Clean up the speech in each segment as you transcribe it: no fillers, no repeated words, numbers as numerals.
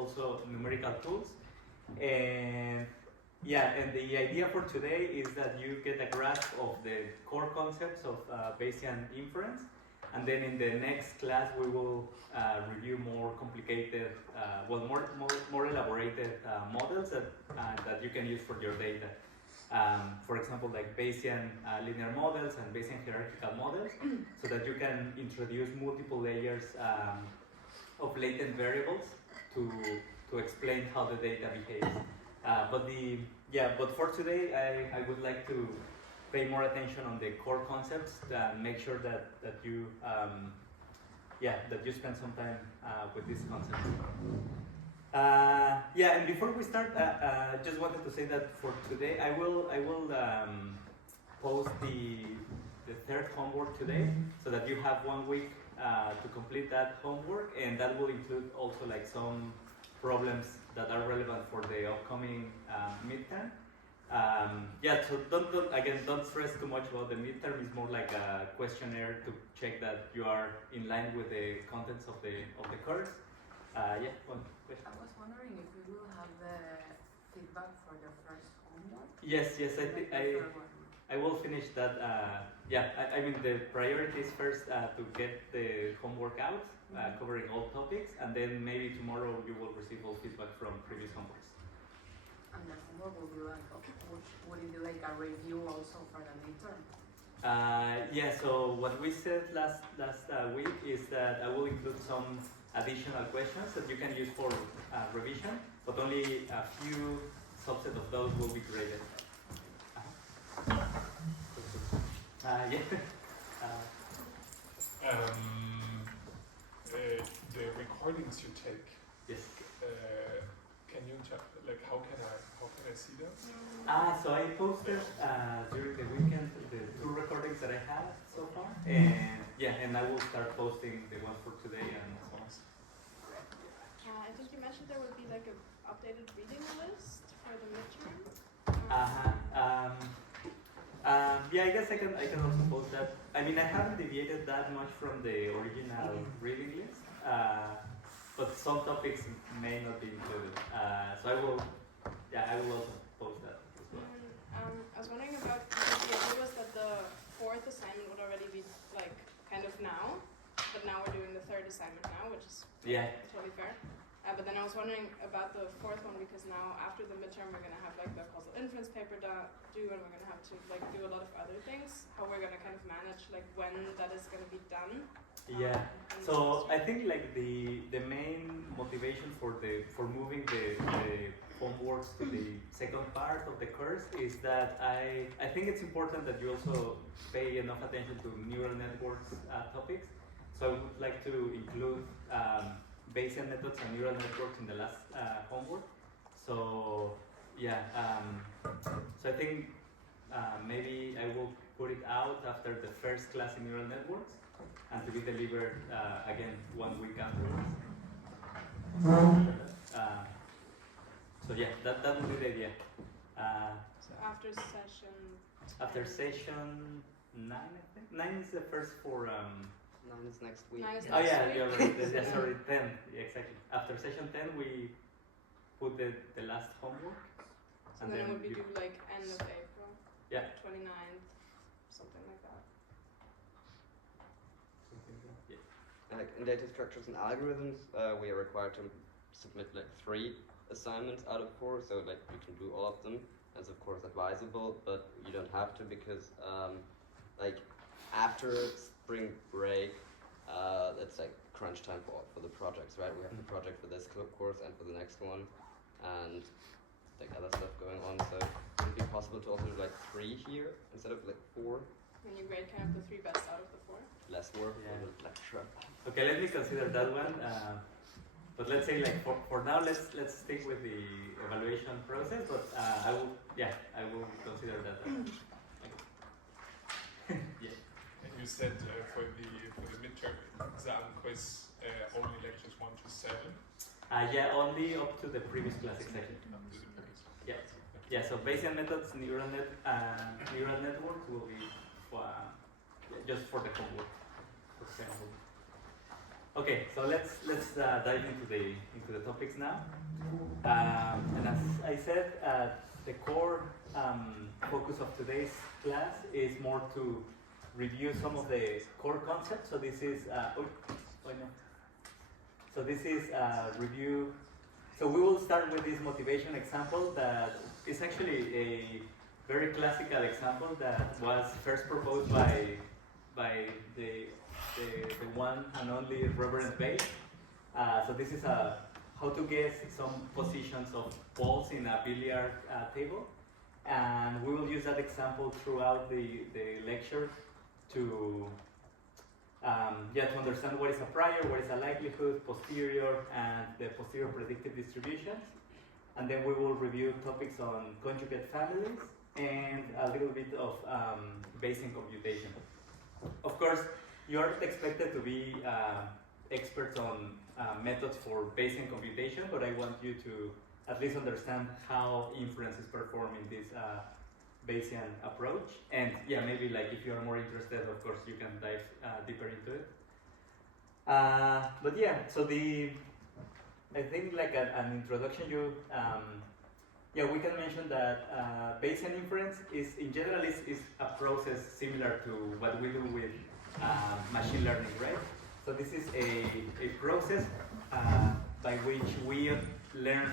also numerical tools. And yeah, and the idea for today is that you get a grasp of the core concepts of Bayesian inference, and then in the next class we will review more complicated, more elaborated models that you can use for your data. For example, like Bayesian linear models and Bayesian hierarchical models, so that you can introduce multiple layers of latent variables to explain how the data behaves. But for today, I would like to pay more attention on the core concepts and make sure that you spend some time with these concepts. And before we start, just wanted to say that for today, I will post the third homework today, so that you have 1 week to complete that homework, and that will include also like some problems that are relevant for the upcoming midterm. So don't stress too much about the midterm. It's more like a questionnaire to check that you are in line with the contents of the course. One question. I was wondering if we will have the feedback for the first homework. Yes, I will finish that. I mean the priority is first to get the homework out, covering all topics, and then maybe tomorrow you will receive all feedback from previous homeworks. And the homework will be like, would it be like a review also for the midterm? So what we said last week is that I will include some additional questions that you can use for revision, but only a few subset of those will be graded. The recordings you take. Yes. Can you how can I see them? So I posted during the weekend the 2 recordings that I have so far, and I will start posting the ones for today and so on. I think you mentioned there would be like an updated reading list for the midterm. I guess I can also post that. I mean, I haven't deviated that much from the original reading list, but some topics may not be included. So I will also post that as well. I was wondering about, because the idea was that the 4th assignment would already be like kind of now, but now we're doing the 3rd assignment now, which is totally fair. But then I was wondering about the 4th one, because now after the midterm we're going to have like the causal inference paper due, and we're going to have to like do a lot of other things. How we're going to kind of manage like when that is going to be done. So I think like the main motivation for moving the homeworks to the second part of the course is that I think it's important that you also pay enough attention to neural networks topics. So I would like to include Bayesian methods and neural networks in the last homework. So so I think maybe I will put it out after the first class in neural networks, and to be delivered again 1 week afterwards. That would be the idea. So after session 9, I think. 9 is the first for 9 is next week. 9 is Oh next yeah, week. you're right. Sorry, 10. Yeah, exactly. After session 10, we put the last homework. So then it would be due like end of April. Yeah. 29th, something like that. In data structures and algorithms, we are required to submit like 3 assignments out of 4, so like you can do all of them. That's of course advisable, but you don't have to, because like after spring break, it's like crunch time for the projects, right? We have the project for this course and for the next one, and like other stuff going on. So would it be possible to also do like 3 here instead of like 4? And you grade kind of the 3 best out of the 4. Less work Yeah. for the lecturer. Okay, let me consider that one. But let's say like for now, let's stick with the evaluation process. But I will consider that. Yeah. And you said for the midterm exam quiz only lectures 1 to 7. Only up to the previous class, exactly. Up to the previous. Yeah. So Bayesian methods, neural networks will be for, just for the homework. Okay, so let's dive into the topics now. And as I said, the core focus of today's class is more to review some of the core concepts. So this is so this is review. So we will start with this motivation example that is actually a very classical example that was first proposed by the one and only Reverend Bayes. So this is how to guess some positions of balls in a billiard table, and we will use that example throughout the lecture to to understand what is a prior, what is a likelihood, posterior, and the posterior predictive distributions. And then we will review topics on conjugate families and a little bit of Bayesian computation. Of course, you aren't expected to be experts on methods for Bayesian computation, but I want you to at least understand how inference is performed in this Bayesian approach. And yeah, maybe like if you are more interested, of course, you can dive deeper into it. But yeah, so I think like an introduction, we can mention that Bayesian inference is in general is a process similar to what we do with machine learning, right? So this is a process by which we learn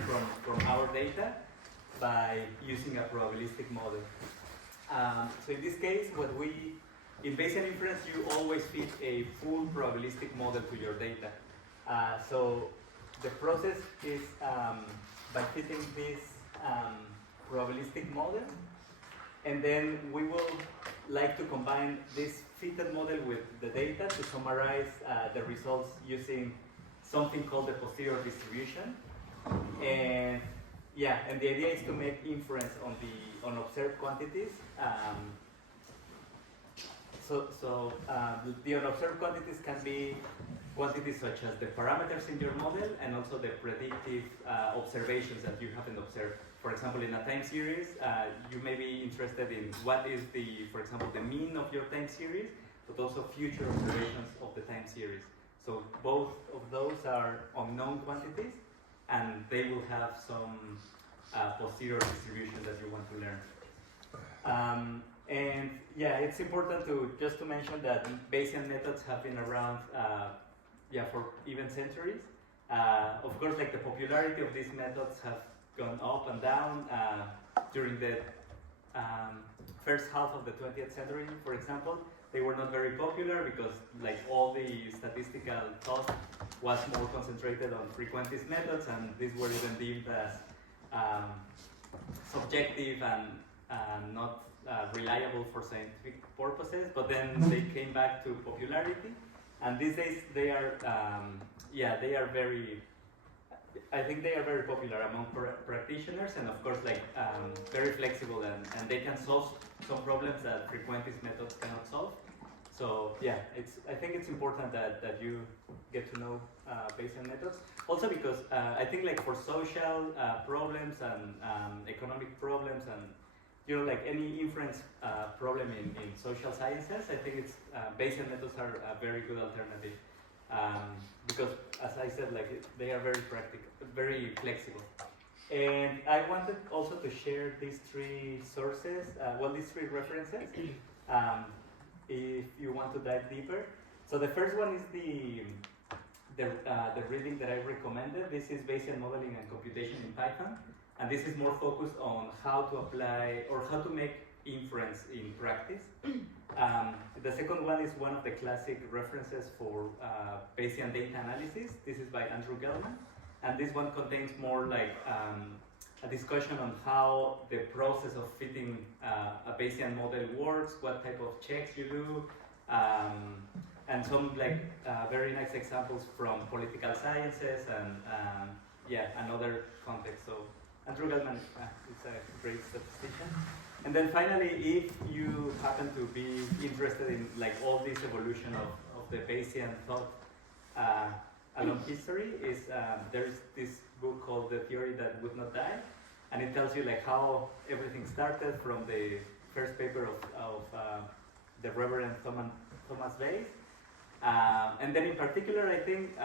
from our data by using a probabilistic model. So in this case, in Bayesian inference, you always fit a full probabilistic model to your data. So the process is by fitting this probabilistic model, and then we will like to combine this fitted model with the data to summarize the results using something called the posterior distribution. And yeah, and the idea is to make inference on observed quantities. The unobserved quantities can be quantities such as the parameters in your model and also the predictive observations that you haven't observed. For example, in a time series, you may be interested in what is for example, the mean of your time series, but also future observations of the time series. So both of those are unknown quantities, and they will have some posterior distribution that you want to learn. And yeah, it's important to mention that Bayesian methods have been around for even centuries. Of course, like the popularity of these methods have gone up and down during the first half of the 20th century, for example. They were not very popular because like all the statistical thought was more concentrated on frequentist methods, and these were even deemed as subjective and not reliable for scientific purposes. But then they came back to popularity, and these days they are very. I think they are very popular among practitioners, and of course, like very flexible, and they can solve some problems that frequentist methods cannot solve. So yeah, I think it's important that you get to know Bayesian methods. Also because I think like for social problems and economic problems and like any inference problem in social sciences, I think Bayesian methods are a very good alternative. Because, as I said, like they are very practical, very flexible. And I wanted also to share these three sources, these three references, if you want to dive deeper. So the first one is the reading that I recommended. This is Bayesian modeling and computation in Python, and this is more focused on how to apply or how to make inference in practice. The second one is one of the classic references for Bayesian data analysis. This is by Andrew Gellman, and this one contains more like a discussion on how the process of fitting a Bayesian model works, what type of checks you do, and some like very nice examples from political sciences and other contexts. So Andrew Gellman is a great statistician. And then finally, if you happen to be interested in like all this evolution of the Bayesian thought along history, there's this book called The Theory That Would Not Die, and it tells you like how everything started from the first paper of the Reverend Thomas Bayes, And then in particular, I think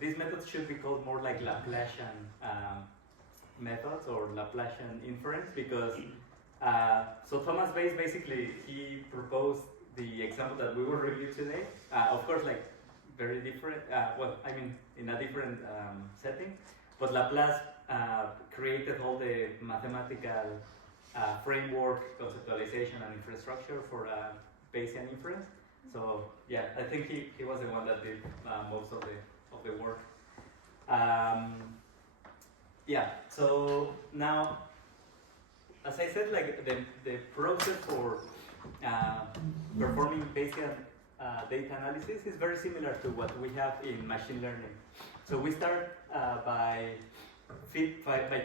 these methods should be called more like Laplacian methods or Laplacian inference, because so Thomas Bayes basically, he proposed the example that we will review today. Of course, like very different, well, I mean, in a different setting, but Laplace created all the mathematical framework, conceptualization, and infrastructure for Bayesian inference. So yeah, I think he was the one that did most of the work. Yeah. So now, as I said, like the process for performing Bayesian data analysis is very similar to what we have in machine learning. So we start by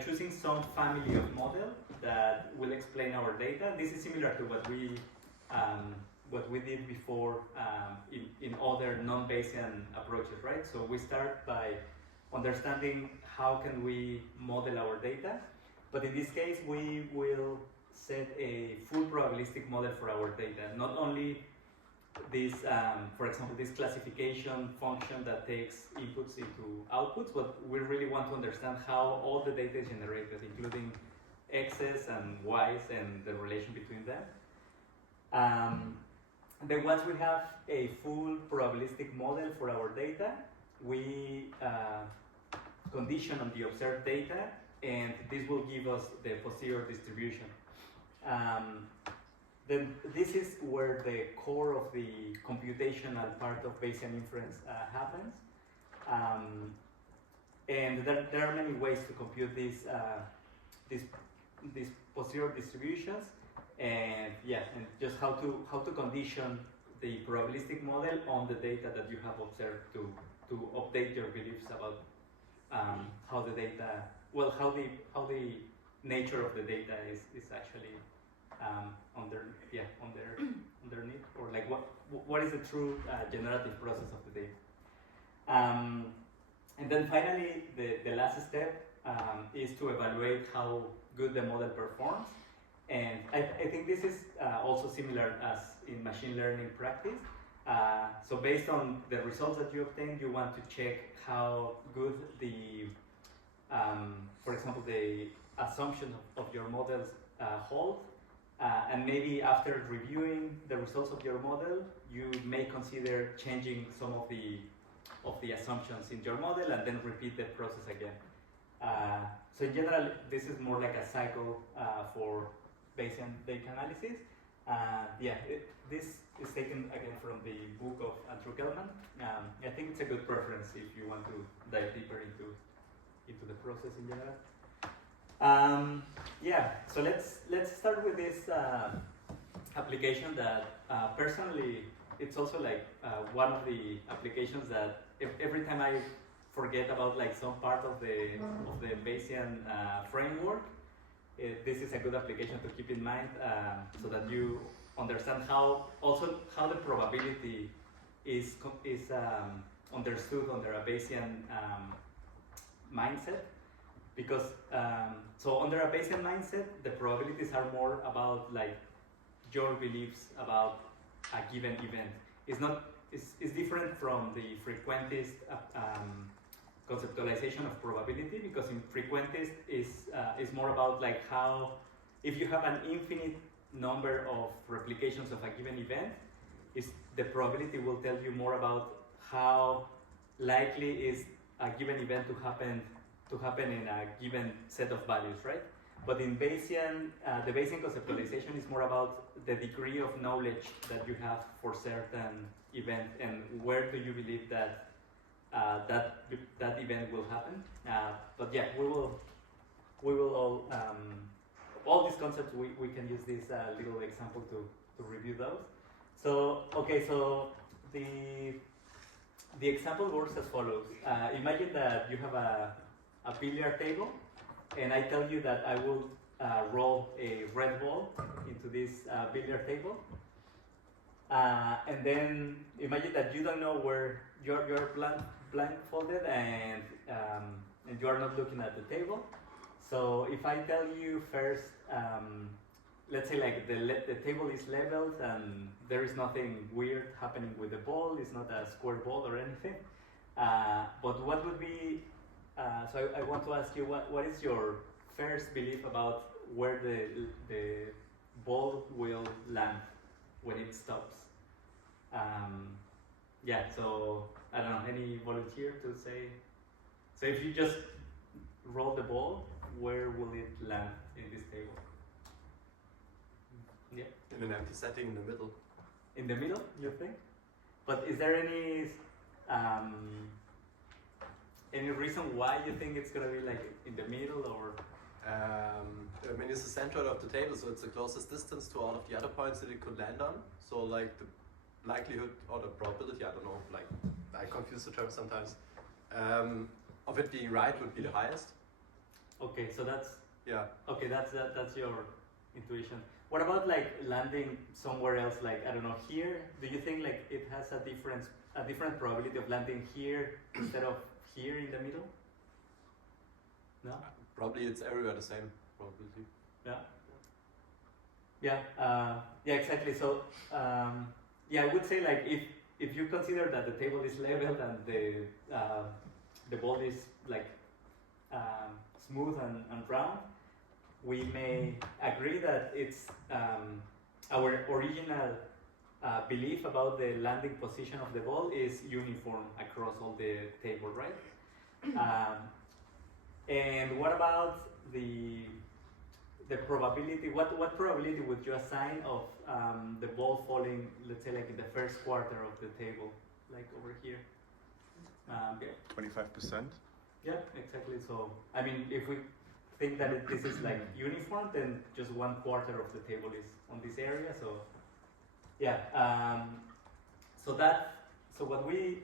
choosing some family of model that will explain our data. This is similar to what we did before in other non-Bayesian approaches, right? So we start by understanding how can we model our data, but in this case we will set a full probabilistic model for our data, not only this, for example, this classification function that takes inputs into outputs, but we really want to understand how all the data is generated, including x's and y's and the relation between them. Then once we have a full probabilistic model for our data, we condition on the observed data, and this will give us the posterior distribution. Then this is where the core of the computational part of Bayesian inference happens. And there are many ways to compute these posterior distributions, and yeah, and just how to condition the probabilistic model on the data that you have observed to update your beliefs about how the data, well, how the nature of the data is actually underneath, or like what is the true generative process of the data. And then finally, the last step is to evaluate how good the model performs. And I think this is also similar as in machine learning practice. So based on the results that you obtain, you want to check how good the, for example, the assumption of your models hold. And maybe after reviewing the results of your model, you may consider changing some of the assumptions in your model and then repeat the process again. So in general, this is more like a cycle for Bayesian data analysis. This is taken again from the book of Andrew Kellman. I think it's a good preference if you want to dive deeper into the process in general. So let's start with this application that personally, it's also like one of the applications that every time I forget about like some part of the Bayesian framework, this is a good application to keep in mind, so that you understand how the probability is understood under a Bayesian mindset. Because so under a Bayesian mindset, the probabilities are more about like your beliefs about a given event. It's different from the frequentist conceptualization of probability, because in frequentist is more about like how, if you have an infinite number of replications of a given event, the probability will tell you more about how likely is a given event to happen in a given set of values, right? But in Bayesian, the Bayesian conceptualization is more about the degree of knowledge that you have for certain event and where do you believe that that event will happen. But yeah, we will all these concepts, we can use this little example to review those. So okay, so the example works as follows. Imagine that you have a billiard table, and I tell you that I will roll a red ball into this billiard table, and then imagine that you don't know where you're blindfolded and you are not looking at the table. So if I tell you first, let's say like the table is leveled and there is nothing weird happening with the ball. It's not a square ball or anything. But what would be? So I want to ask you, what is your first belief about where the ball will land when it stops? Yeah. So I don't know. Any volunteer to say? So if you just roll the ball, where will it land in this table? Yeah. In an empty setting in the middle. In the middle, you think? But is there any reason why you think it's gonna be like in the middle or? I mean, it's the center of the table, so it's the closest distance to all of the other points that it could land on. So like the likelihood or the probability, I don't know, like I confuse the terms sometimes, of it being right would be the highest. Okay, so that's Yeah. okay. That's your intuition. What about like landing somewhere else? Like I don't know, here. Do you think like it has a different probability of landing here instead of here in the middle? No. Probably it's everywhere the same probability. Yeah. Yeah. Yeah. Exactly. So yeah, I would say like if you consider that the table is leveled and the ball is like smooth and round, we may agree that it's our original belief about the landing position of the ball is uniform across all the table, right? And what about the probability? What probability would you assign of the ball falling, let's say, like in the first quarter of the table, like over here? Yeah. 25%. Yeah, exactly. So, I mean, if we think that this is like uniform, then just 1/4 of the table is on this area. So, yeah. So what we,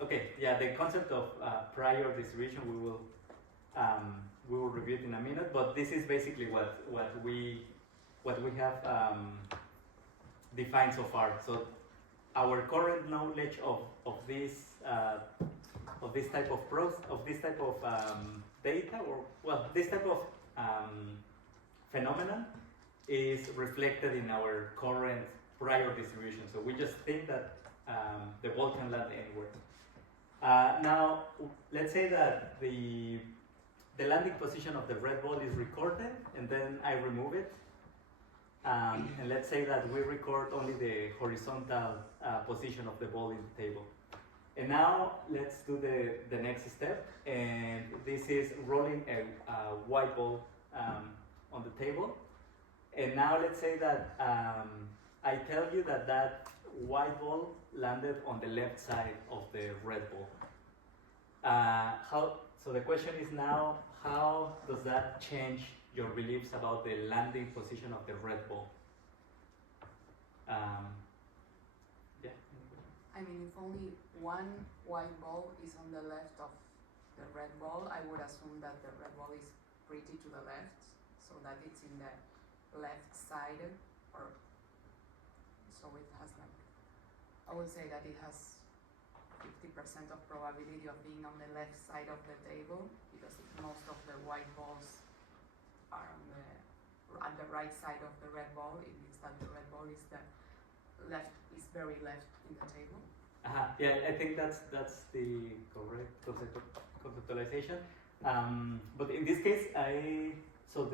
okay, yeah, the concept of prior distribution we will review it in a minute. But this is basically what we have defined so far. So, our current knowledge of this type of data, or well, this type of phenomenon is reflected in our current prior distribution. So we just think that the ball can land anywhere. Now, let's say that the landing position of the red ball is recorded, and then I remove it. And let's say that we record only the horizontal position of the ball in the table. And now let's do the next step, and this is rolling a white ball on the table. And now let's say that I tell you that white ball landed on the left side of the red ball. So the question is now, how does that change your beliefs about the landing position of the red ball? Yeah. I mean, if only one white ball is on the left of the red ball, I would assume that the red ball is pretty to the left, so that it's in the left side, or so it has like, I would say that it has 50% of probability of being on the left side of the table, because if most of the white balls are at the right side of the red ball, it means that the red ball is very left in the table. Yeah, I think that's the correct conceptualization. But in this case, so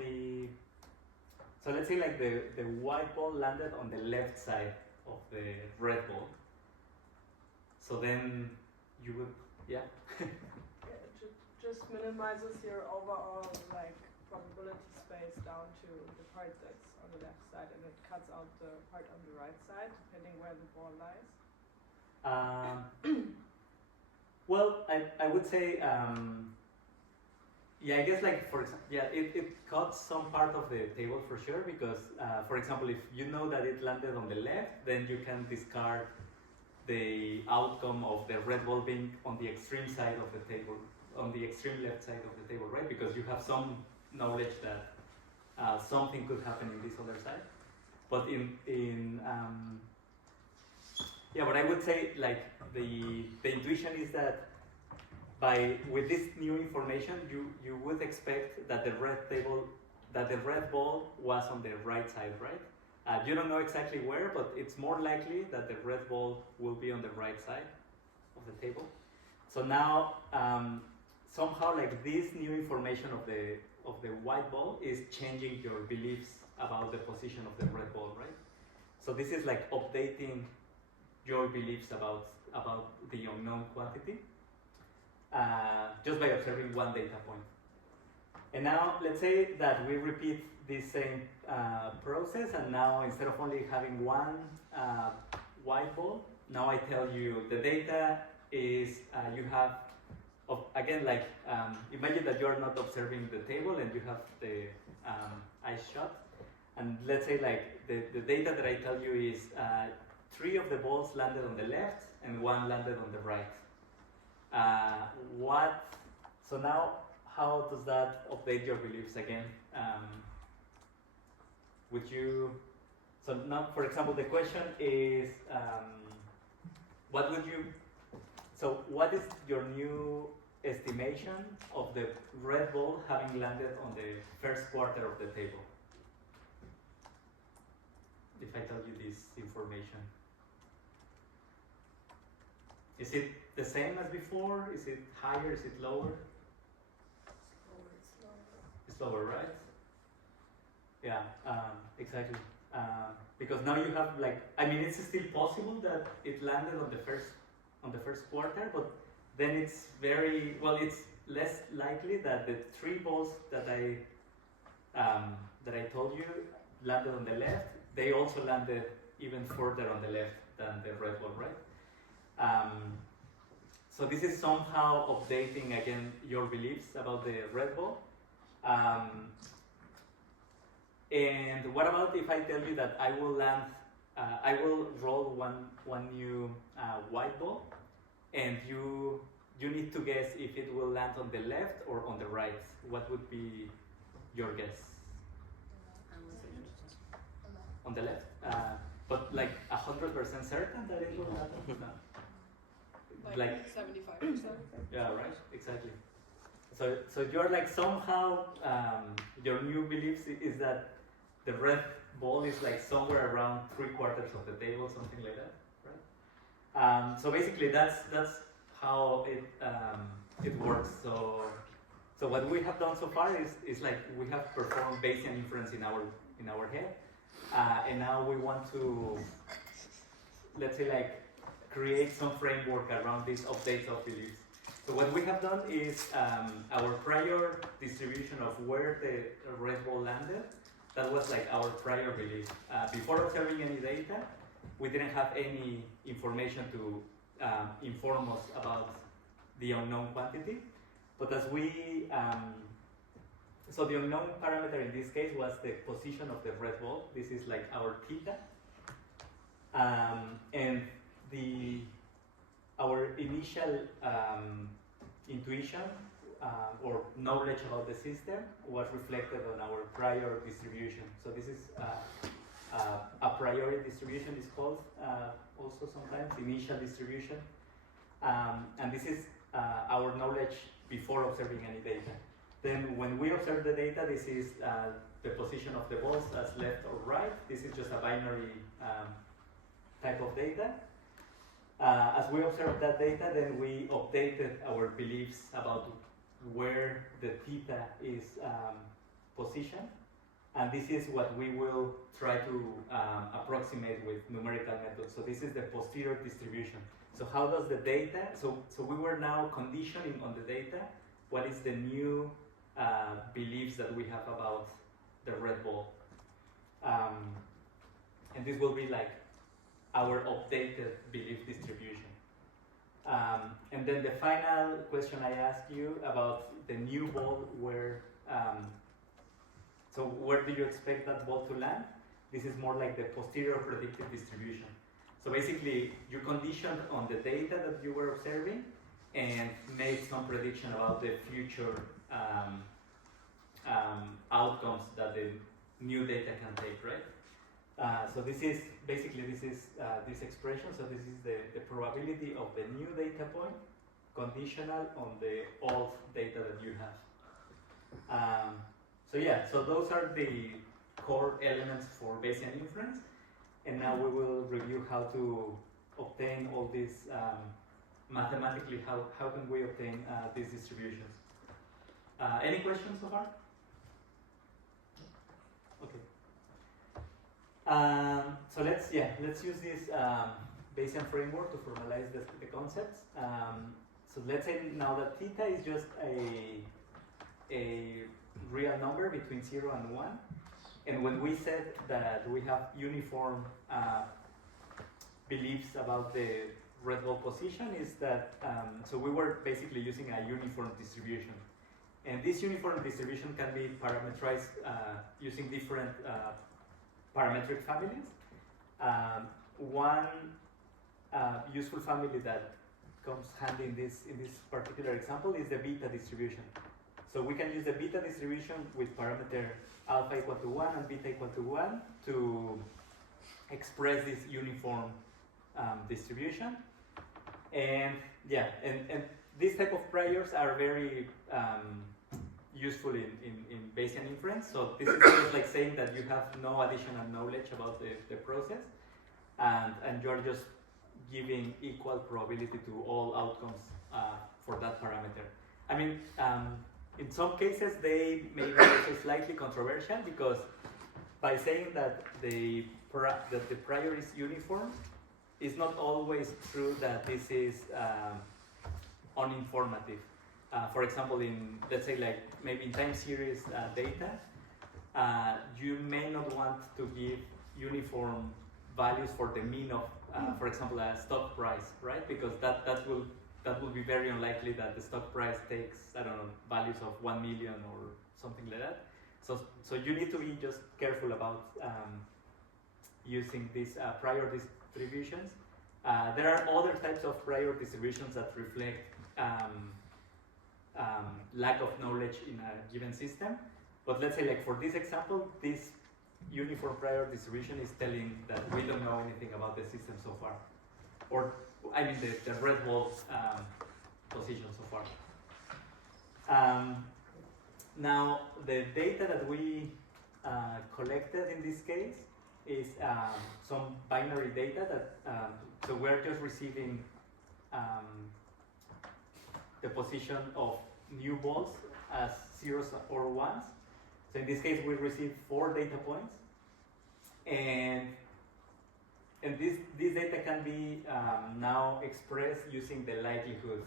let's say like the white ball landed on the left side of the red ball. So then you would, yeah. It just minimizes your overall like probability space down to the part that's on the left side, and it cuts out the part on the right side, depending where the ball lies. Well, I would say, yeah, I guess like for example, yeah, it cuts some part of the table for sure, because for example, if you know that it landed on the left, then you can discard the outcome of the red ball being on the extreme side of the table, on the extreme left side of the table, right? Because you have some knowledge that something could happen in this other side. But yeah, but I would say like the intuition is that with this new information, you would expect that the that the red ball was on the right side, right? You don't know exactly where, but it's more likely that the red ball will be on the right side of the table. So now, somehow, like this new information of the white ball is changing your beliefs about the position of the red ball, right? So this is like updating your beliefs about the unknown quantity just by observing one data point. And now let's say that we repeat this same process, and now instead of only having one white ball, now I tell you the data is you have, again, like imagine that you are not observing the table and you have the ice shot. And let's say like the data that I tell you is 3 of the balls landed on the left and 1 landed on the right. So now, how does that update your beliefs again? So now, for example, the question is, what is your new estimation of the red ball having landed on the first quarter of the table? If I tell you this information. Is it the same as before? Is it higher? Is it lower? It's lower, right? Yeah, exactly. Because now you have it's still possible that it landed on the first quarter, but then it's it's less likely that the 3 balls that I told you landed on the left. They also landed even further on the left than the red ball, right? So this is somehow updating again your beliefs about the red ball. And what about if I tell you that I will roll one new white ball, and you need to guess if it will land on the left or on the right. What would be your guess? On the left, but like 100% certain that it will happen? No. Like 75%. Yeah, right. Exactly. So you're like somehow your new beliefs is that the red ball is like somewhere around 3/4 of the table, something like that, right? So basically, that's how it works. So what we have done so far is like we have performed Bayesian inference in our head. And now we want to, let's say, like create some framework around these updates of beliefs. So what we have done is our prior distribution of where the red ball landed, that was like our prior belief. Before observing any data, we didn't have any information to inform us about the unknown quantity. But as we so the unknown parameter in this case was the position of the red ball. This is like our theta. And our initial intuition or knowledge about the system was reflected on our prior distribution. So this is a priori distribution is called also sometimes initial distribution. And this is our knowledge before observing any data. Then when we observe the data, this is the position of the balls as left or right. This is just a binary type of data. As we observed that data, then we updated our beliefs about where the theta is positioned. And this is what we will try to approximate with numerical methods. So this is the posterior distribution. So how does the data, so we were now conditioning on the data what is the new beliefs that we have about the red ball. And this will be like our updated belief distribution. And then the final question I asked you about the new ball, so where do you expect that ball to land? This is more like the posterior predictive distribution. So basically, you conditioned on the data that you were observing and made some prediction about the future outcomes that the new data can take, right? So this is basically this expression. So this is the probability of the new data point conditional on the old data that you have. So yeah, so those are the core elements for Bayesian inference, and now we will review how to obtain all these mathematically. How can we obtain these distributions? Any questions so far? Okay. So let's use this Bayesian framework to formalize the concepts. So let's say now that theta is just a real number between 0 and 1. And when we said that we have uniform beliefs about the red ball position, is that, so we were basically using a uniform distribution. And this uniform distribution can be parameterized using different parametric families. One useful family that comes handy in this particular example is the beta distribution. So we can use the beta distribution with parameter alpha equal to 1 and beta equal to 1 to express this uniform distribution. And yeah, and these type of priors are very useful in Bayesian inference. So this is just like saying that you have no additional knowledge about the process, and you're just giving equal probability to all outcomes for that parameter. I mean, in some cases they may be also slightly controversial, because by saying that the prior is uniform, it's not always true that this is uninformative. For example, in, let's say, like maybe in time series data, you may not want to give uniform values for the mean of, for example, a stock price, right? Because that will be very unlikely that the stock price takes, I don't know, values of 1 million or something like that. So you need to be just careful about using these prior distributions. There are other types of prior distributions that reflect lack of knowledge in a given system. But let's say, like for this example, this uniform prior distribution is telling that we don't know anything about the system so far. Or, I mean, the red ball position so far. Now, the data that we collected in this case is some binary data that, so we're just receiving the position of new balls as zeros or ones. So in this case, we received 4 data points, and this data can be now expressed using the likelihood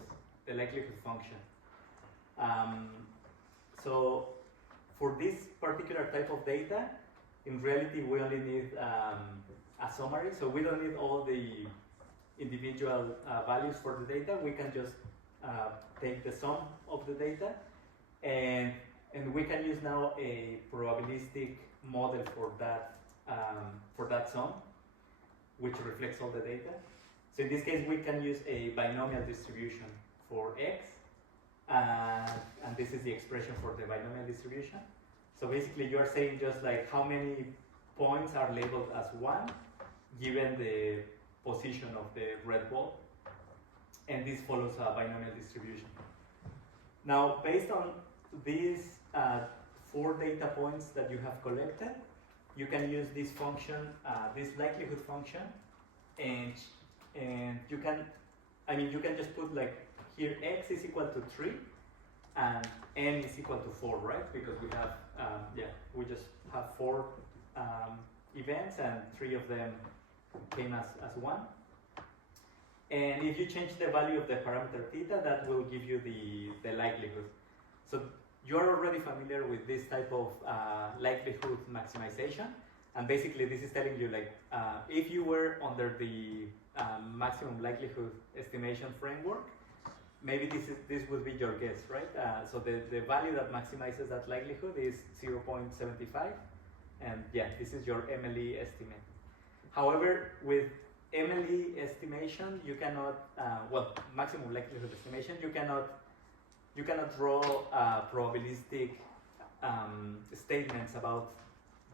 function. So for this particular type of data, in reality, we only need a summary. So we don't need all the individual values for the data. We can just take the sum of the data, and we can use now a probabilistic model for that sum, which reflects all the data. So in this case, we can use a binomial distribution for x, and this is the expression for the binomial distribution. So basically, you are saying just like how many points are labeled as 1 given the position of the red ball, and this follows a binomial distribution. Now, based on these 4 data points that you have collected, you can use this function, this likelihood function, and you can, I mean, you can just put like here x is equal to 3 and n is equal to 4, right? Because we have, we just have 4 events, and 3 of them came as 1. And if you change the value of the parameter theta, that will give you the likelihood. So you're already familiar with this type of likelihood maximization. And basically, this is telling you, like, if you were under the maximum likelihood estimation framework, maybe this would be your guess, right? So the value that maximizes that likelihood is 0.75. And yeah, this is your MLE estimate. However, with MLE estimation, you cannot, maximum likelihood estimation, you cannot draw probabilistic statements about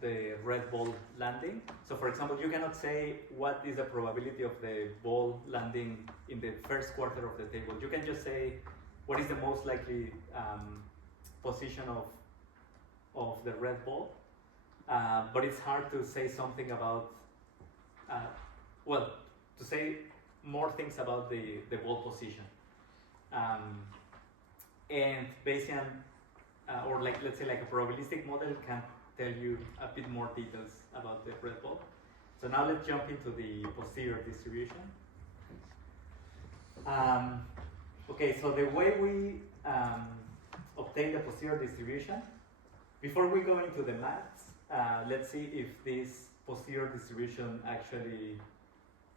the red ball landing. So for example, you cannot say what is the probability of the ball landing in the first quarter of the table. You can just say what is the most likely position of of the red ball, but it's hard to say something about, to say more things about the ball position. And Bayesian, or let's say a probabilistic model can tell you a bit more details about the red ball. So now let's jump into the posterior distribution. Okay, so the way we obtain the posterior distribution, before we go into the maths, let's see if this posterior distribution actually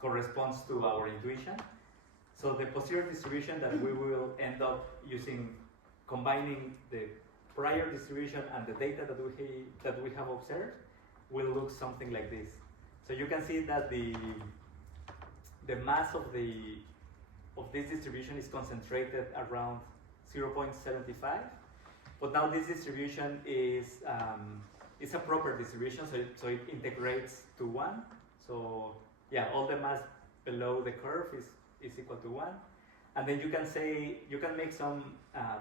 corresponds to our intuition. So the posterior distribution that we will end up using, combining the prior distribution and the data that we have observed, will look something like this. So you can see that the mass of this distribution is concentrated around 0.75, but now this distribution is a proper distribution, so it integrates to 1. So yeah, all the mass below the curve is equal to 1, and then you can make some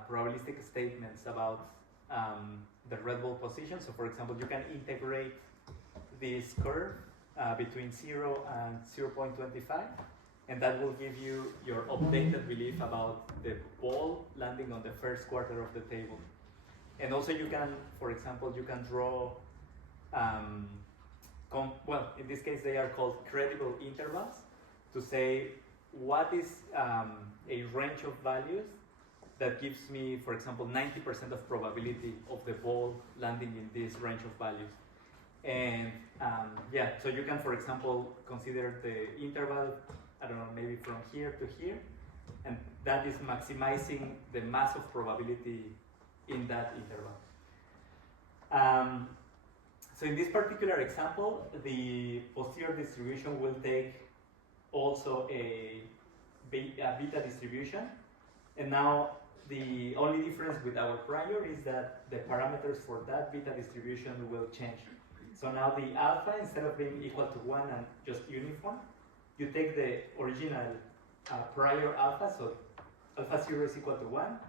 probabilistic statements about the red ball position. So for example, you can integrate this curve between 0 and 0.25, and that will give you your updated belief about the ball landing on the first quarter of the table. And also you can, for example, you can draw, in this case they are called credible intervals, to say what is a range of values that gives me, for example, 90% of probability of the ball landing in this range of values. And yeah, so you can, for example, consider the interval, I don't know, maybe from here to here, and that is maximizing the mass of probability in that interval. So in this particular example, the posterior distribution will take also a beta distribution, and now the only difference with our prior is that the parameters for that beta distribution will change. So now the alpha, instead of being equal to 1 and just uniform, you take the original prior alpha, so alpha 0 is equal to 1,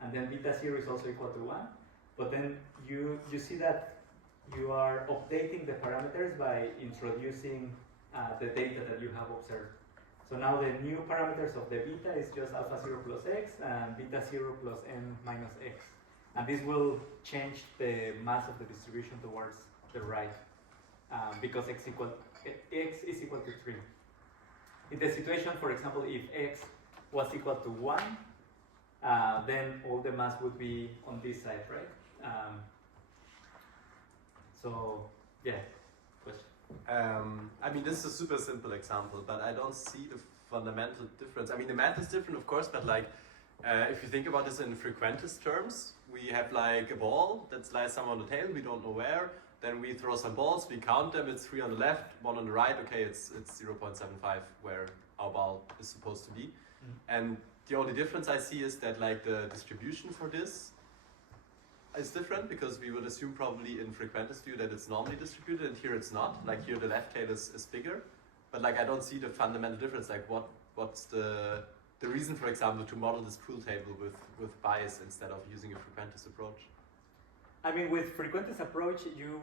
and then beta 0 is also equal to 1, but then you see that you are updating the parameters by introducing the data that you have observed. So now the new parameters of the beta is just alpha 0 plus x and beta 0 plus n minus x. And this will change the mass of the distribution towards the right, because x is equal to 3. In the situation, for example, if x was equal to 1, then all the mass would be on this side, right? So, yeah, question. I mean, this is a super simple example, but I don't see the fundamental difference. I mean, the math is different, of course, but like, if you think about this in frequentist terms, we have like a ball that lies somewhere on the table, we don't know where. Then we throw some balls, we count them, it's 3 on the left, 1 on the right, okay, it's 0.75 where our ball is supposed to be. Mm-hmm. And the only difference I see is that like the distribution for this is different, because we would assume probably in frequentist view that it's normally distributed, and here it's not. Like here the left tail is bigger, but like I don't see the fundamental difference. Like what's the reason, for example, to model this pool table with bias instead of using a frequentist approach? I mean, with frequentist approach, you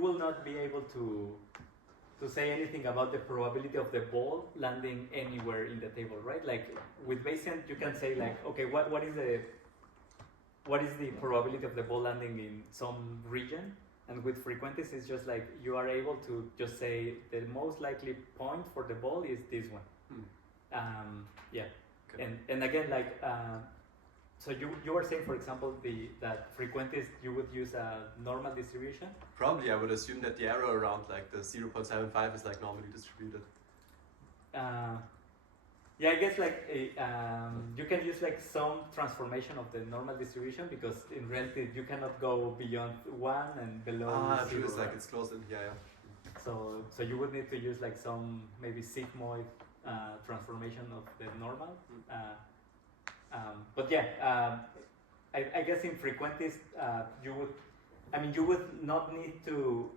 will not be able to say anything about the probability of the ball landing anywhere in the table, right? Like with Bayesian, you can say like, okay, what is the probability of the ball landing in some region? And with frequentist, it's just like you are able to just say the most likely point for the ball is this one. Yeah, okay. And again, like. So you were saying, for example, that frequentist, you would use a normal distribution? Probably, I would assume that the error around like the 0.75 is like normally distributed. Yeah, I guess like you can use like some transformation of the normal distribution, because in reality you cannot go beyond 1 and below 0. It's like it's closed in here, yeah. So you would need to use like some maybe sigmoid transformation of the normal. But yeah, I guess in frequentist you would not need to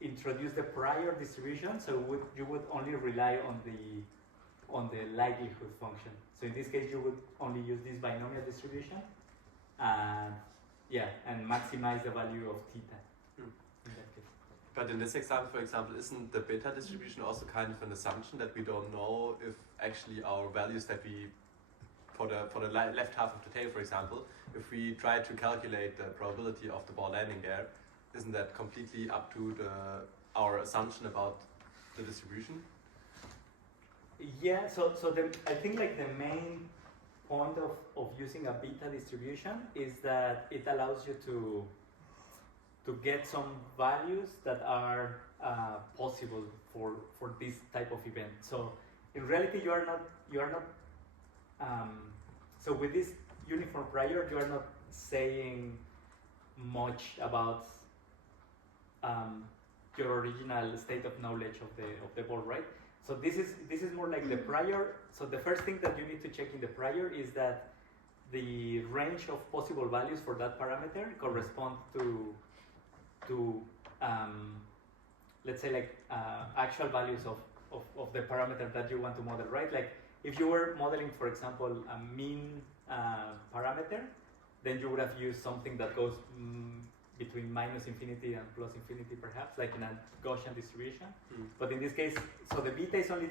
introduce the prior distribution, so you would only rely on the likelihood function. So in this case, you would only use this binomial distribution, and yeah, and maximize the value of theta. Hmm. In that case. But in this example, for example, isn't the beta distribution also kind of an assumption that we don't know if actually our values that we, for the left half of the tail, for example, if we try to calculate the probability of the ball landing there, isn't that completely up to our assumption about the distribution? Yeah, I think like the main point of using a beta distribution is that it allows you to get some values that are possible for this type of event. So in reality, you are not so with this uniform prior, you are not saying much about your original state of knowledge of the ball, right? So this is more like the prior. So the first thing that you need to check in the prior is that the range of possible values for that parameter correspond to let's say like actual values of the parameter that you want to model, right? Like if you were modeling, for example, a mean parameter, then you would have used something that goes between minus infinity and plus infinity, perhaps, like in a Gaussian distribution. But in this case, so the beta is only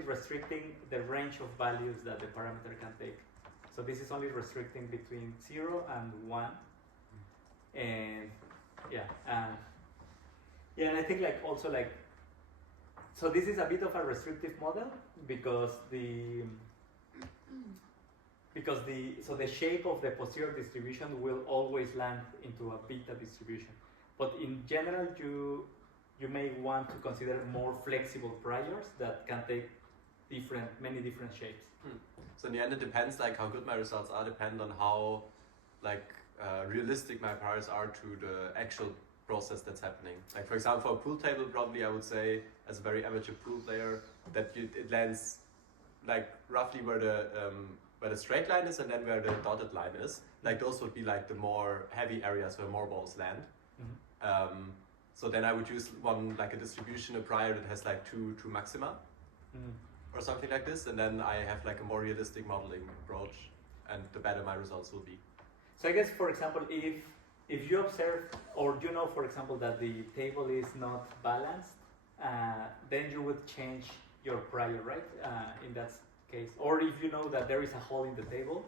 restricting the range of values that the parameter can take. So this is only restricting between 0 and 1. And and I think like also like, so this is a bit of a restrictive model because the shape of the posterior distribution will always land into a beta distribution. But in general, you may want to consider more flexible priors that can take many different shapes. So in the end, it depends like how good my results are, depend on how like realistic my priors are to the actual process that's happening. Like for example, for a pool table, probably I would say as a very amateur pool player that it lands like roughly where the straight line is and then where the dotted line is. Like those would be like the more heavy areas where more balls land. Mm-hmm. So then I would use one like a distribution, a prior that has like two maxima or something like this, and then I have like a more realistic modeling approach, and the better my results will be. So I guess, for example, if you observe or you know, for example, that the table is not balanced, then you would change your prior, right? In that case, or if you know that there is a hole in the table,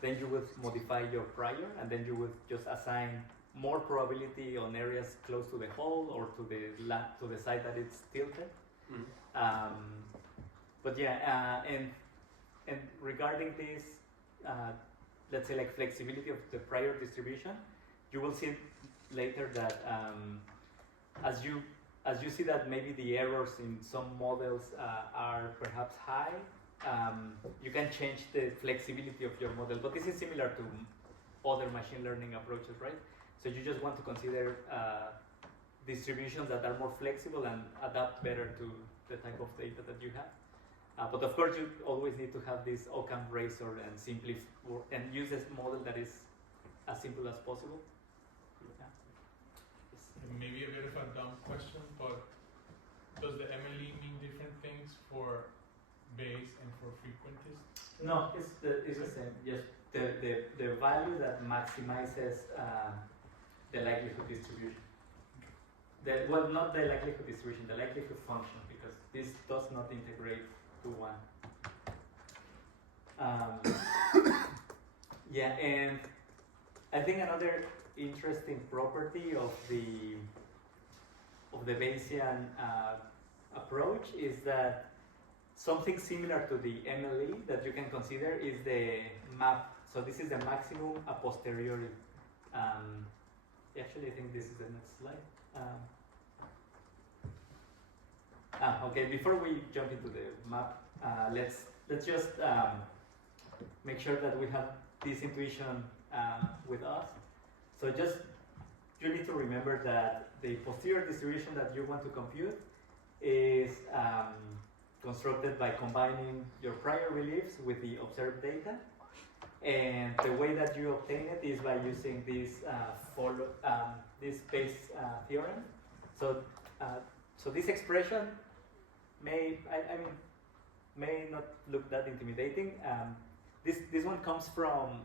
then you would modify your prior, and then you would just assign more probability on areas close to the hole or to the side that it's tilted. But yeah, and regarding this, let's say like flexibility of the prior distribution, you will see later that as you see that maybe the errors in some models are perhaps high, you can change the flexibility of your model. But this is similar to other machine learning approaches, right? So you just want to consider distributions that are more flexible and adapt better to the type of data that you have. But of course, you always need to have this Occam razor and use a model that is as simple as possible. Maybe a bit of a dumb question, but does the MLE mean different things for base and for frequencies? No, it's the same. Just the value that maximizes the likelihood distribution. Not the likelihood distribution, the likelihood function, because this does not integrate to 1. Yeah, and I think another interesting property of the Bayesian approach is that something similar to the MLE that you can consider is the map. So this is the maximum a posteriori. Actually, I think this is the next slide. Okay, before we jump into the map, let's just make sure that we have this intuition with us. So you need to remember that the posterior distribution that you want to compute is constructed by combining your prior reliefs with the observed data. And the way that you obtain it is by using this Bayes theorem. So this expression may not look that intimidating. This one comes from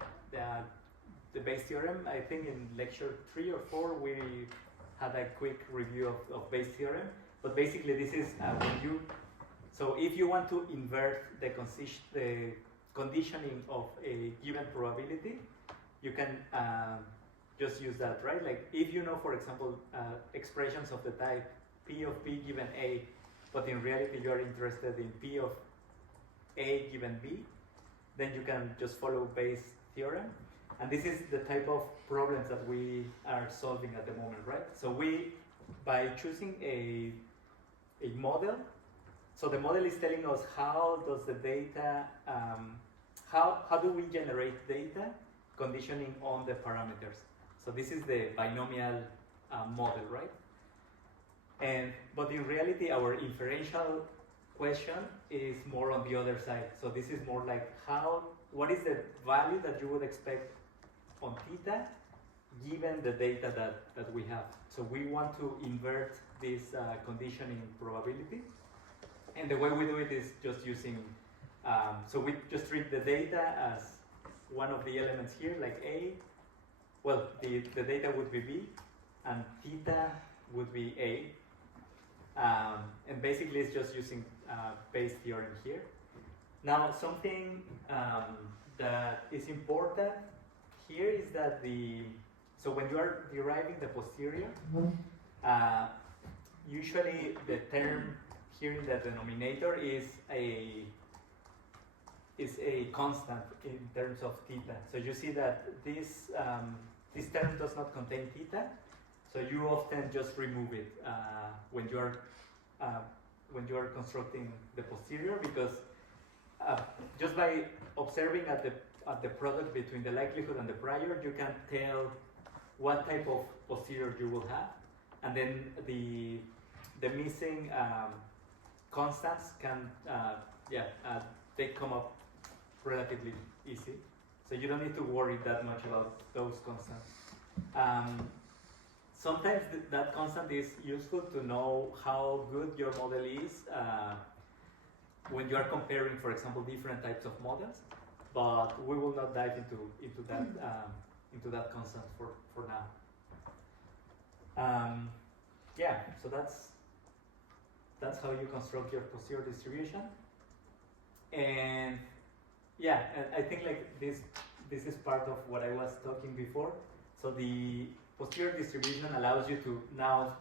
the Bayes theorem. I think in lecture 3 or 4 we had a quick review of Bayes theorem. But basically this is when you, so if you want to invert the conditioning of a given probability, you can just use that, right? Like if you know, for example, expressions of the type P of P given A, but in reality you are interested in P of A given B, then you can just follow Bayes' theorem. And this is the type of problems that we are solving at the moment, right? So we, by choosing a model, so the model is telling us how does the data, how do we generate data conditioning on the parameters. So this is the binomial model, right? But in reality, our inferential question is more on the other side. So this is more like what is the value that you would expect on theta given the data that we have. So we want to invert this conditioning probability. And the way we do it is just using, so we just treat the data as one of the elements here, like A. Well, the data would be B, and theta would be A. And basically it's just using Bayes' theorem here. Now something that is important here is that so when you are deriving the posterior, usually the term here in the denominator is a constant in terms of theta. So you see that this term does not contain theta, so you often just remove it when you are constructing the posterior, because just by observing at the product between the likelihood and the prior, you can tell what type of posterior you will have, and then the missing constants can they come up relatively easy, so you don't need to worry that much about those constants. Sometimes that constant is useful to know how good your model is when you are comparing, for example, different types of models. But we will not dive into that constant for now. So that's how you construct your posterior distribution. And I think like this is part of what I was talking before. So the posterior distribution allows you to now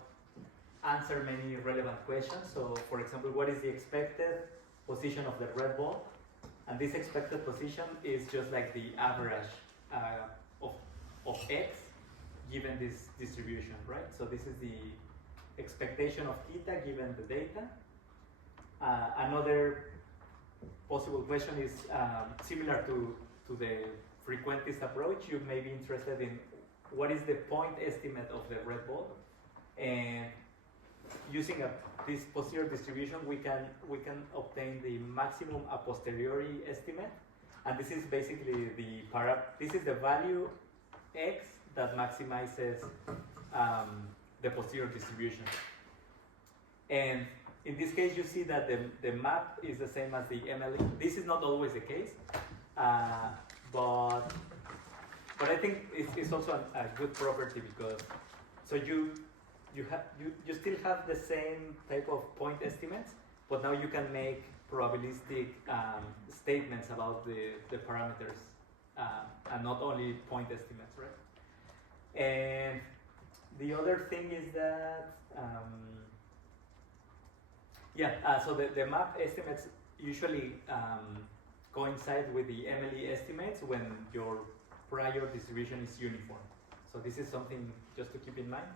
answer many relevant questions. So for example, what is the expected position of the red ball? And this expected position is just like the average of x given this distribution, right? So this is the expectation of theta given the data. Another possible question is similar to the frequentist approach. You may be interested in what is the point estimate of the red ball, and using this posterior distribution, we can obtain the maximum a posteriori estimate, and this is basically this is the value x that maximizes the posterior distribution. And in this case, you see that the map is the same as the MLE. This is not always the case, but I think it's also a good property, because so you still have the same type of point estimates, but now you can make probabilistic statements about the parameters and not only point estimates, right? And the other thing is that so the map estimates usually coincide with the MLE estimates when your prior distribution is uniform. So this is something just to keep in mind.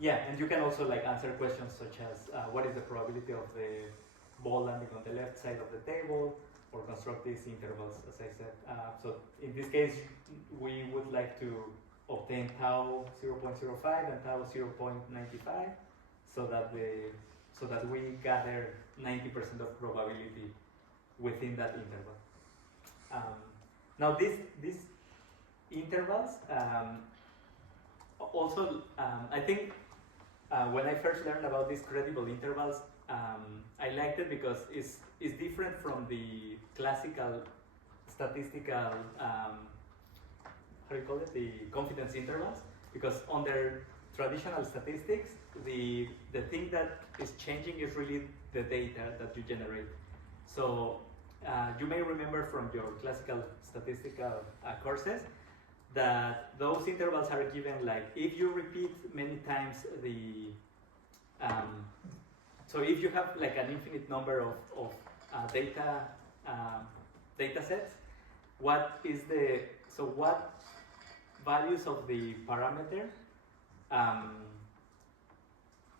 And you can also like answer questions such as what is the probability of the ball landing on the left side of the table, or construct these intervals, as I said. So in this case, we would like to obtain tau 0.05 and tau 0.95, so that we gather 90% of probability within that interval. Now these intervals also, I think when I first learned about these credible intervals, I liked it because it's different from the classical statistical, how do you call it, the confidence intervals, because under traditional statistics, the thing that is changing is really the data that you generate. So you may remember from your classical statistical courses that those intervals are given like if you repeat many times the so if you have like an infinite number of data sets, what values of the parameter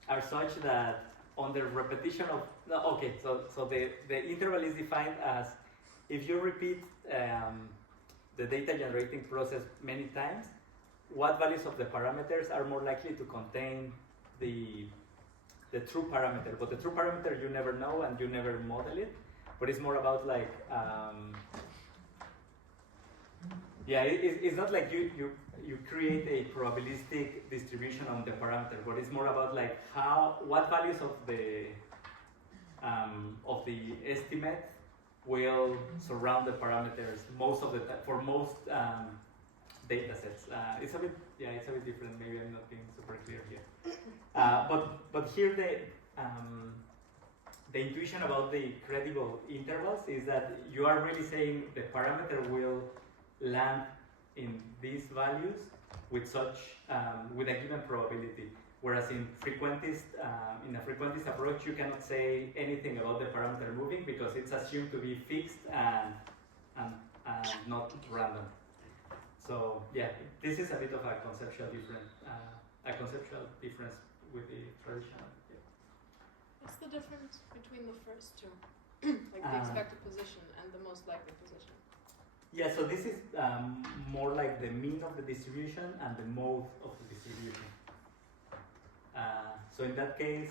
are such that on the repetition of so the interval is defined as if you repeat the data generating process many times, what values of the parameters are more likely to contain the true parameter. But the true parameter you never know and you never model it, but it's more about like it's not like you create a probabilistic distribution on the parameter, but it's more about like what values of the estimate will surround the parameters most of the time for most data sets. It's a bit different. Maybe I'm not being super clear here. But here the intuition about the credible intervals is that you are really saying the parameter will land in these values with such with a given probability. Whereas in a frequentist approach, you cannot say anything about the parameter moving because it's assumed to be fixed and not random. So yeah, this is a bit of a conceptual difference with the traditional. Yeah. What's the difference between the first two, like the expected position and the most likely position? Yeah, so this is more like the mean of the distribution and the mode of the distribution. So in that case,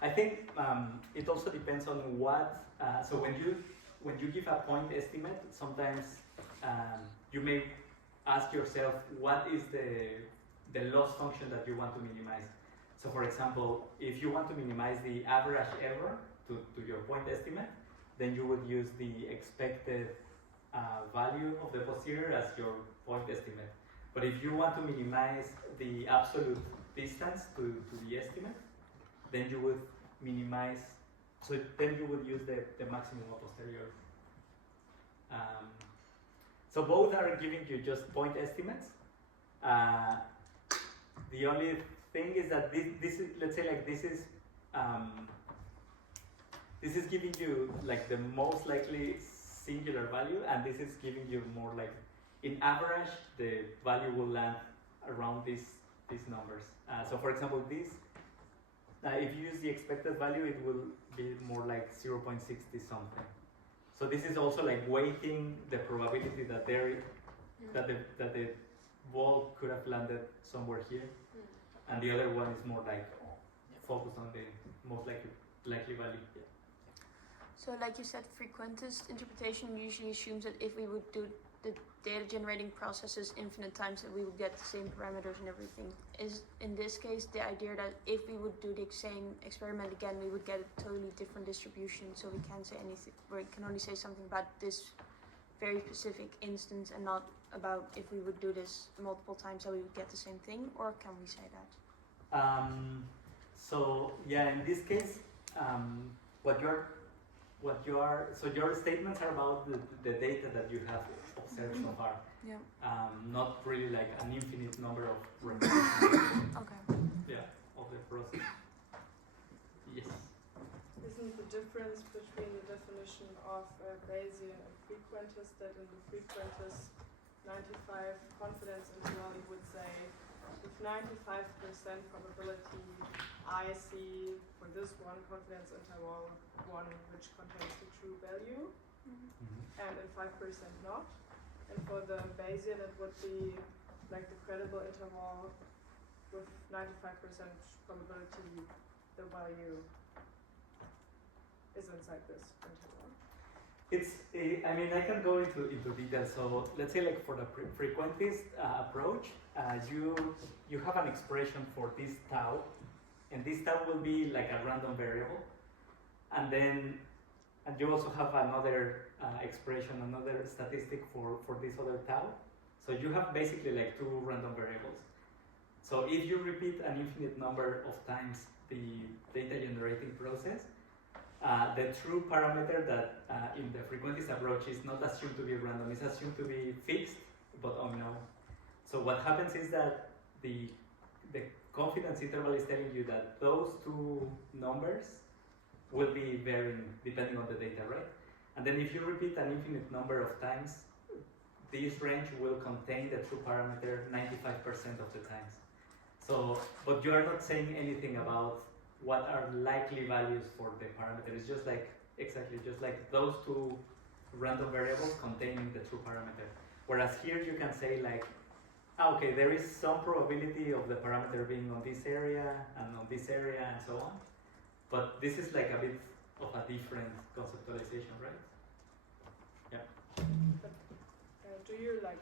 I think it also depends on what. So when you give a point estimate, sometimes you may ask yourself what is the loss function that you want to minimize. So for example, if you want to minimize the average error to your point estimate, then you would use the expected value of the posterior as your point estimate. But if you want to minimize the absolute distance to the estimate, then you would minimize, so then you would use the maximum a posteriori. So both are giving you just point estimates. The only thing is that this is, let's say like this is giving you like the most likely singular value, and this is giving you more like, in average, the value will land around these numbers. So for example, this, if you use the expected value, it will be more like 0.60 something. So this is also like weighting the probability that that the ball could have landed somewhere here, and the other one is more like focused on the most likely value. Yeah. So like you said, frequentist interpretation usually assumes that if we would do the data generating processes infinite times, that we would get the same parameters and everything. Is in this case the idea that if we would do the same experiment again, we would get a totally different distribution, so we can't say anything, or we can only say something about this very specific instance and not about if we would do this multiple times that we would get the same thing, or can we say that? So yeah, in this case, so your statements are about the data that you have observed so far. Yeah. Not really like an infinite number of repetitions. Okay. Yeah, of the process. Yes. Isn't the difference between the definition of Bayesian and frequentist that in the frequentist 95 confidence interval you would say with 95% probability I see for this one confidence interval one which contains the true value, and in 5% not. And for the Bayesian it would be like the credible interval with 95% probability the value is inside this interval. I mean, I can go into detail. So let's say like for the frequentist approach, you have an expression for this tau, and this tau will be like a random variable, and you also have another expression, another statistic for this other tau. So you have basically like two random variables. So if you repeat an infinite number of times the data generating process, the true parameter that in the frequentist approach is not assumed to be random, it's assumed to be fixed but unknown. So what happens is that the confidence interval is telling you that those two numbers will be varying depending on the data, right? And then if you repeat an infinite number of times, this range will contain the true parameter 95% of the times. So, but you are not saying anything about what are likely values for the parameter. It's just like, exactly, just like those two random variables containing the true parameter. Whereas here you can say like, okay, there is some probability of the parameter being on this area and on this area and so on. But this is like a bit of a different conceptualization, right? Yeah. But, do you like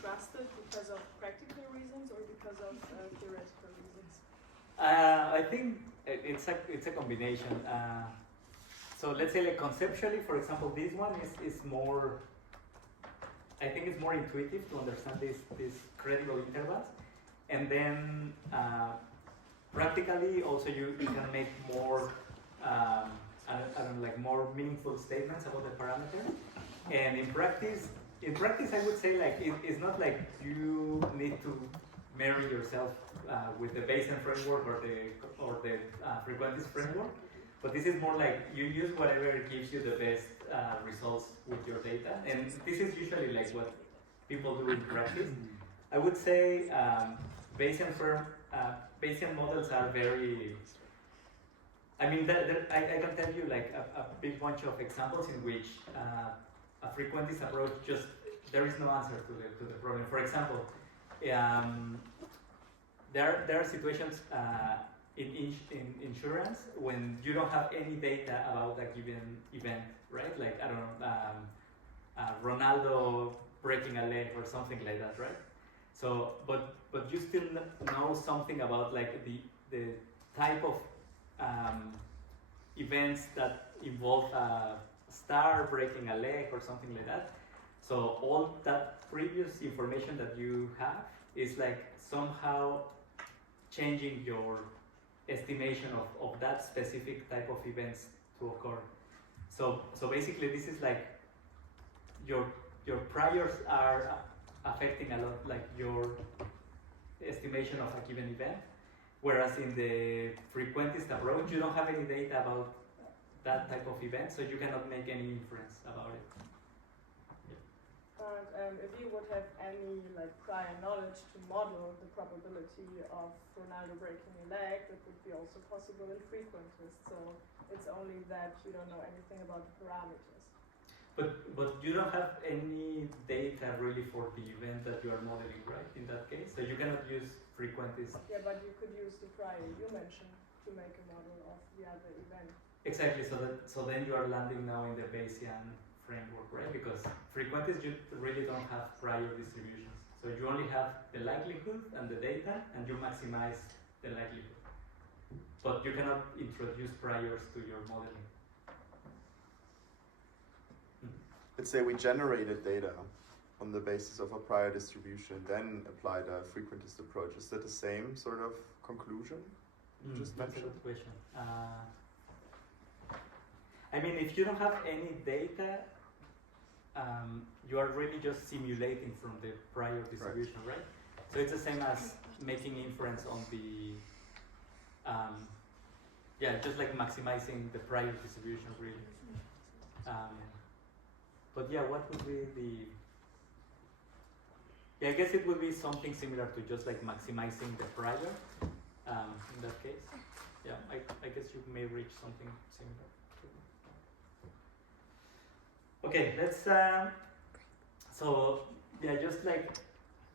trust it because of practical reasons or because of theoretical reasons? I think it's a combination. So let's say like conceptually, for example, this one is more, I think it's more intuitive to understand these credible intervals. And then practically also you can make more, I don't know, like more meaningful statements about the parameters. And in practice I would say like it's not like you need to marry yourself with the Bayesian framework or the frequentist framework, but this is more like you use whatever gives you the best results with your data, and this is usually like what people do in practice. I would say Bayesian models are very. I mean, I can tell you like a big bunch of examples in which a frequentist approach just there is no answer to the problem. For example, there are situations in insurance when you don't have any data about a given event, right? Like I don't know, Ronaldo breaking a leg or something like that, right? So, but you still know something about like the type of events that involve a star breaking a leg or something like that. So all that previous information that you have is like somehow changing your estimation of that specific type of events to occur. So basically this is like your priors are affecting a lot like your estimation of a given event, whereas in the frequentist approach you don't have any data about that type of event, so you cannot make any inference about it. And if you would have any like prior knowledge to model the probability of Ronaldo breaking a leg, that would be also possible in frequentist. So it's only that you don't know anything about the parameters. But you don't have any data really for the event that you are modeling, right? In that case, so you cannot use frequentist. Yeah, but you could use the prior you mentioned to make a model of the other event. Exactly. So then you are landing now in the Bayesian framework, right? Because frequentists you really don't have prior distributions. So you only have the likelihood and the data, and you maximize the likelihood. But you cannot introduce priors to your modeling. Let's say we generated data on the basis of a prior distribution, then applied a frequentist approach. Is that the same sort of conclusion you just That's a mentioned? good question. I mean, if you don't have any data, you are really just simulating from the prior distribution, right? So it's the same as making inference on the, just like maximizing the prior distribution, really. But yeah, what would be the? Yeah, I guess it would be something similar to just like maximizing the prior. In that case, yeah, I guess you may reach something similar. Okay, let's. So yeah, just like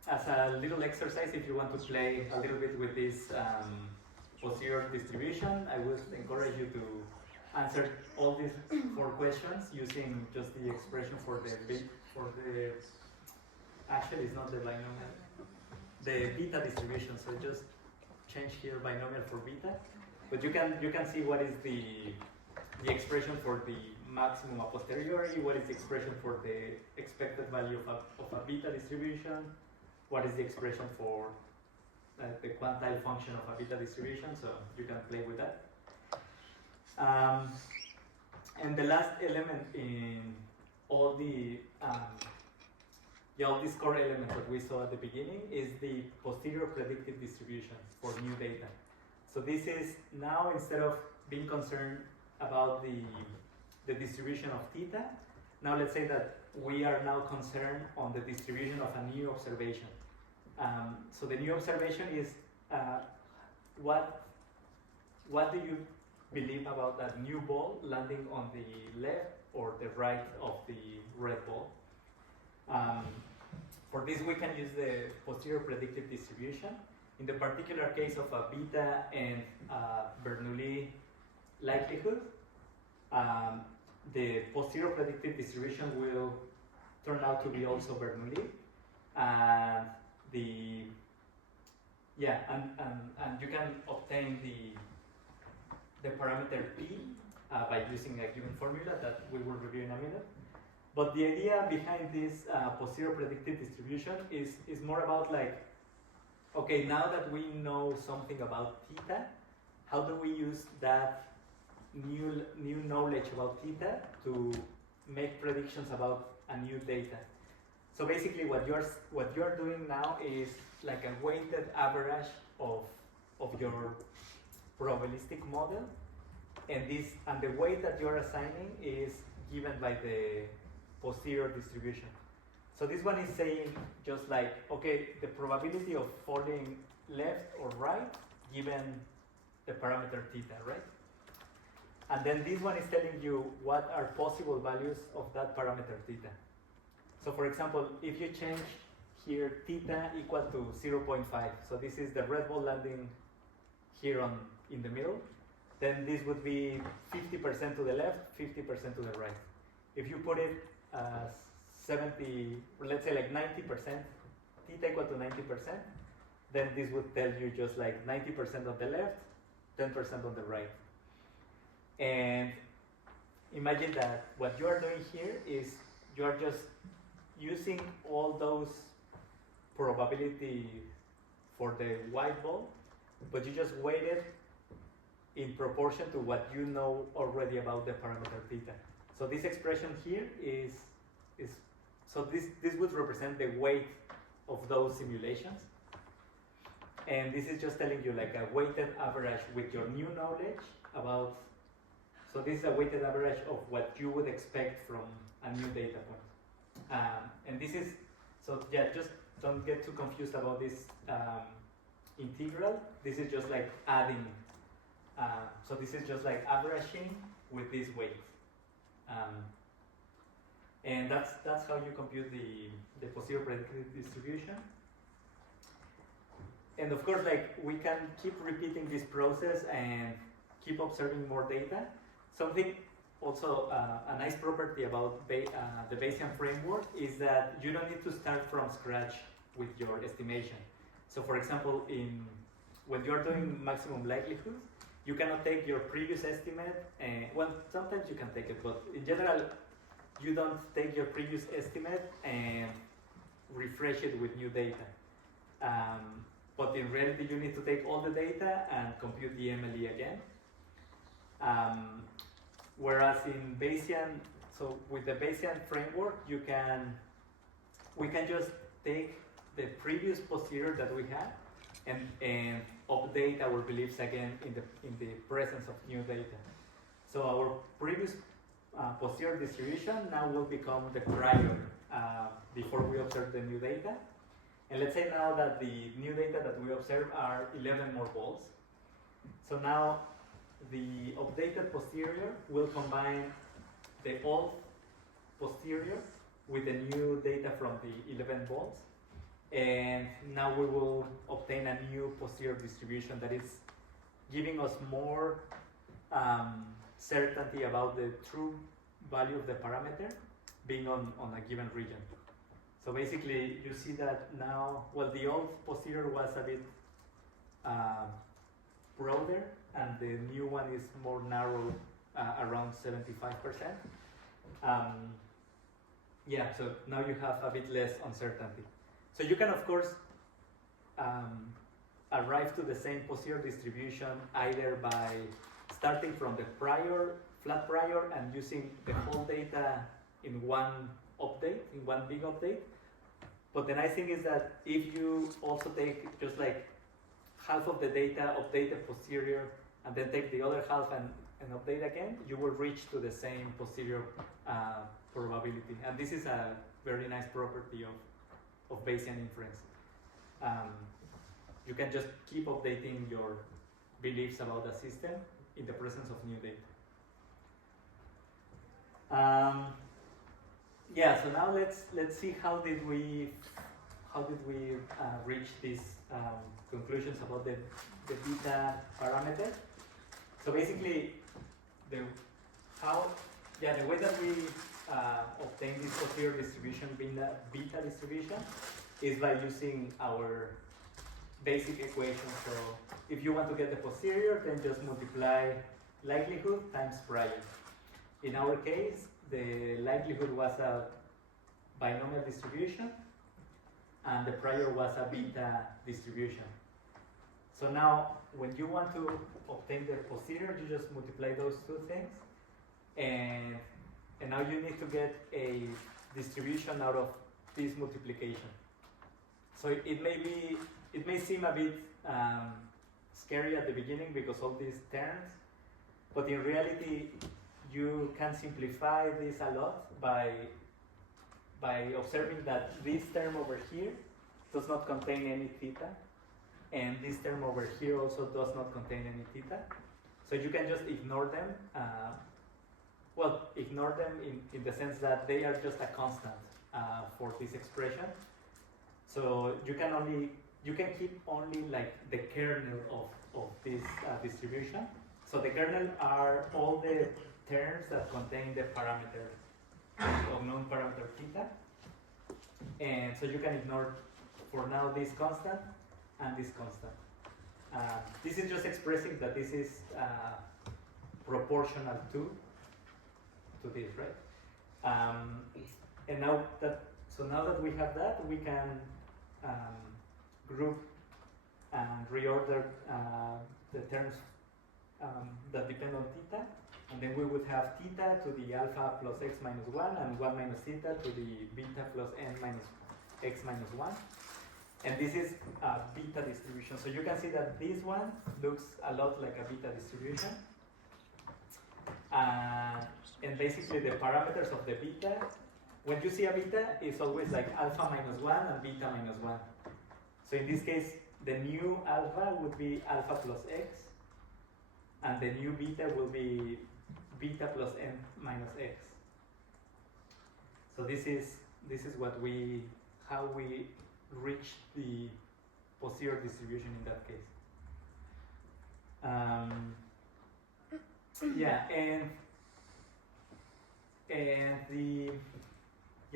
as a little exercise, if you want to play a little bit with this posterior distribution, I would encourage you to answer all these 4 questions using just the expression for the actually it's not the binomial, the beta distribution. So just change here binomial for beta, but you can see what is the expression for the maximum a posteriori, what is the expression for the expected value of a beta distribution, what is the expression for the quantile function of a beta distribution, so you can play with that. And the last element in all the all these core elements that we saw at the beginning is the posterior predictive distributions for new data. So this is now, instead of being concerned about the distribution of theta, now let's say that we are now concerned on the distribution of a new observation. So the new observation is what do you believe about that new ball landing on the left or the right of the red ball? For this, we can use the posterior predictive distribution. In the particular case of a beta and Bernoulli likelihood, the posterior predictive distribution will turn out to be also Bernoulli. And you can obtain the parameter p by using a given formula that we will review in a minute. But the idea behind this posterior predictive distribution is more about like, okay, now that we know something about theta, how do we use that new knowledge about theta to make predictions about a new data? So basically, what you're doing now is like a weighted average of your probabilistic model, and the weight that you're assigning is given by the posterior distribution. So this one is saying just like, okay, the probability of falling left or right given the parameter theta, right? And then this one is telling you what are possible values of that parameter theta. So for example, if you change here theta equal to 0.5, so this is the red ball landing here in the middle, then this would be 50% to the left, 50% to the right. If you put it 70, let's say like 90%, theta equal to 90%, then this would tell you just like 90% on the left, 10% on the right. And imagine that what you are doing here is you are just using all those probability for the white ball, but you just weight it in proportion to what you know already about the parameter theta. So this expression here is so this would represent the weight of those simulations. And this is just telling you like a weighted average with your new knowledge about, so this is a weighted average of what you would expect from a new data point. And this is, so yeah, just don't get too confused about this integral. This is just like adding, so this is just like averaging with this weight. And that's how you compute the posterior predictive distribution. And of course, like we can keep repeating this process and keep observing more data. Something also a nice property about the Bayesian framework is that you don't need to start from scratch with your estimation. So for example, when you're doing maximum likelihood, you cannot take your previous estimate, and well, sometimes you can take it, but in general, you don't take your previous estimate and refresh it with new data. But in reality, you need to take all the data and compute the MLE again. Whereas in Bayesian, so with the Bayesian framework, we can just take the previous posterior that we had and update our beliefs again in the presence of new data. So our previous posterior distribution now will become the prior before we observe the new data. And let's say now that the new data that we observe are 11 more balls. So now the updated posterior will combine the old posterior with the new data from the 11 balls. And now we will obtain a new posterior distribution that is giving us more certainty about the true value of the parameter being on a given region. So basically, you see that now, well, the old posterior was a bit broader, and the new one is more narrow around 75%. Yeah, so now you have a bit less uncertainty. So you can, of course, arrive to the same posterior distribution either by starting from the flat prior, and using the whole data in one update, in one big update. But the nice thing is that if you also take just like half of the data, update the posterior, and then take the other half and update again, you will reach to the same posterior probability. And this is a very nice property of Bayesian inference. You can just keep updating your beliefs about the system in the presence of new data. Yeah, so now let's see how did we reach these conclusions about the beta parameter. So basically, the way that we obtain this posterior distribution, beta distribution, is by using our basic equation. So if you want to get the posterior, then just multiply likelihood times prior. In our case, the likelihood was a binomial distribution, and the prior was a beta distribution. So now, when you want to obtain the posterior, you just multiply those two things, and now you need to get a distribution out of this multiplication. So it may seem a bit scary at the beginning because all these terms, but in reality, you can simplify this a lot by observing that this term over here does not contain any theta, and this term over here also does not contain any theta. So you can just ignore them. Ignore them in the sense that they are just a constant for this expression. So you can keep only like the kernel of this distribution. So the kernel are all the terms that contain the parameter of known parameter theta. And so you can ignore for now this constant and this constant. This is just expressing that this is proportional to this, right? And now that we have that, we can group and reorder the terms that depend on theta, and then we would have theta to the alpha plus x minus 1 and 1 minus theta to the beta plus n minus x minus 1. And this is a beta distribution. So you can see that this one looks a lot like a beta distribution. And basically the parameters of the beta, when you see a beta, it's always like alpha minus 1 and beta minus 1. So in this case, the new alpha would be alpha plus x, and the new beta will be beta plus n minus x. So this is how we reach the posterior distribution in that case.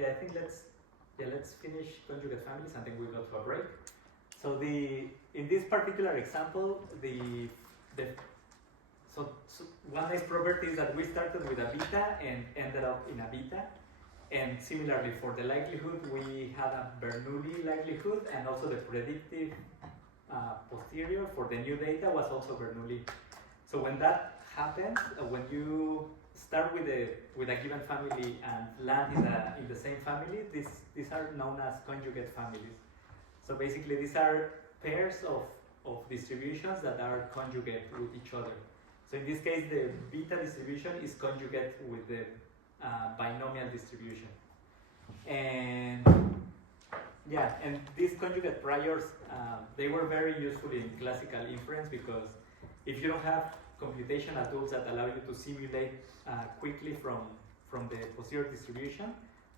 I think let's finish conjugate families and then we go to a break. So in this particular example, so one nice property is that we started with a beta and ended up in a beta. And similarly, for the likelihood, we had a Bernoulli likelihood, and also the predictive posterior for the new data was also Bernoulli. So when that happens, when you start with a given family and land in the same family, these are known as conjugate families. So basically, these are pairs of distributions that are conjugate with each other. So in this case, the beta distribution is conjugate with the binomial distribution. And these conjugate priors, they were very useful in classical inference because if you don't have computational tools that allow you to simulate quickly from the posterior distribution,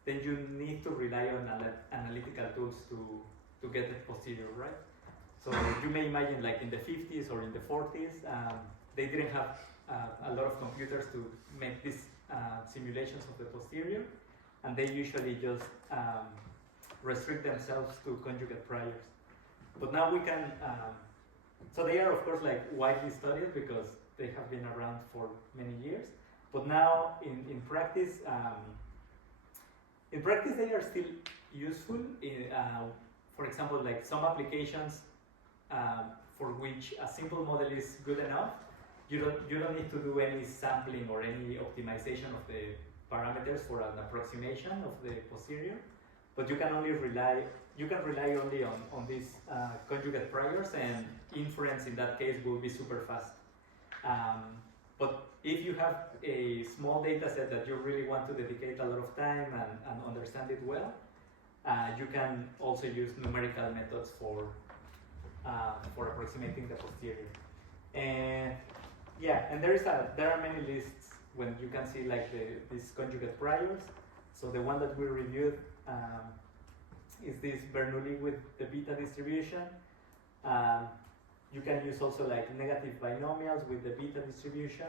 then you need to rely on analytical tools to get the posterior, right? So you may imagine like in the 50s or in the 40s, they didn't have a lot of computers to make these simulations of the posterior, and they usually just restrict themselves to conjugate priors. But now we can, so they are of course like widely studied because they have been around for many years, But now in practice, they are still useful. For example, like some applications for which a simple model is good enough, you don't need to do any sampling or any optimization of the parameters for an approximation of the posterior, but you can rely only on these conjugate priors, and inference in that case will be super fast. But if you have a small data set that you really want to dedicate a lot of time and understand it well, you can also use numerical methods for approximating the posterior. And yeah, and there are many lists when you can see like these conjugate priors. So the one that we reviewed is this Bernoulli with the beta distribution. You can use also like negative binomials with the beta distribution.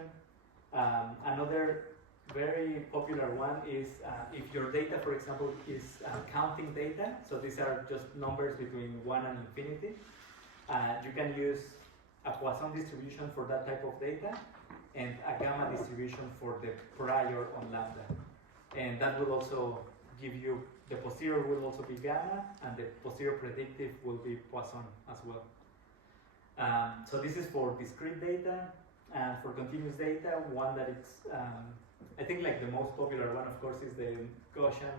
Another very popular one is if your data, for example, is counting data, so these are just numbers between 1 and infinity, you can use a Poisson distribution for that type of data and a gamma distribution for the prior on lambda. And that will also give you, the posterior will also be gamma, and the posterior predictive will be Poisson as well. So this is for discrete data. And for continuous data, one that it's, I think like the most popular one, of course, is the Gaussian.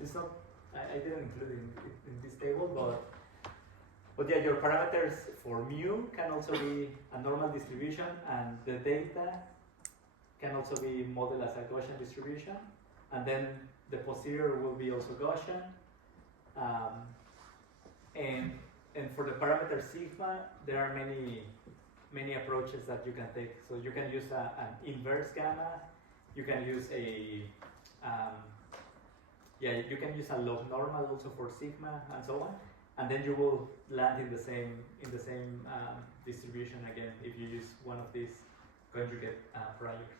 It's not, I didn't include it in this table, but yeah, your parameters for mu can also be a normal distribution, and the data can also be modeled as a Gaussian distribution, and then the posterior will be also Gaussian. And for the parameter sigma, there are many approaches that you can take. So you can use an inverse gamma, you can use you can use a log normal also for sigma and so on, and then you will land in the same distribution again if you use one of these conjugate priors.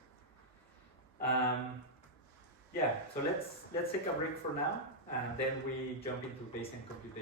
Yeah, so let's take a break for now, and then we jump into Bayesian computation.